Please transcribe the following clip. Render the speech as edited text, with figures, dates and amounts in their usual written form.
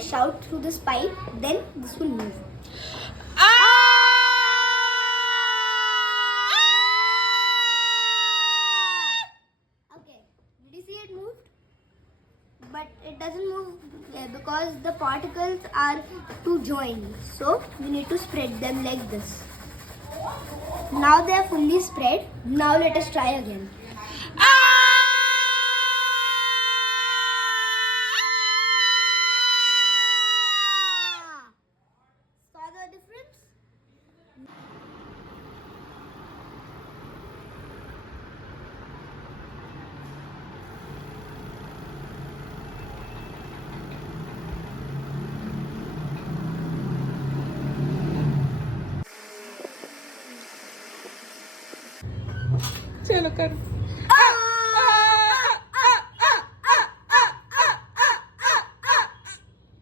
shout through this pipe, then this will move. Okay, did you see it moved? But it doesn't move because the particles are too joined. So we need to spread them like this. Now they are fully spread. Now let us try again. Saw the difference? चलो कर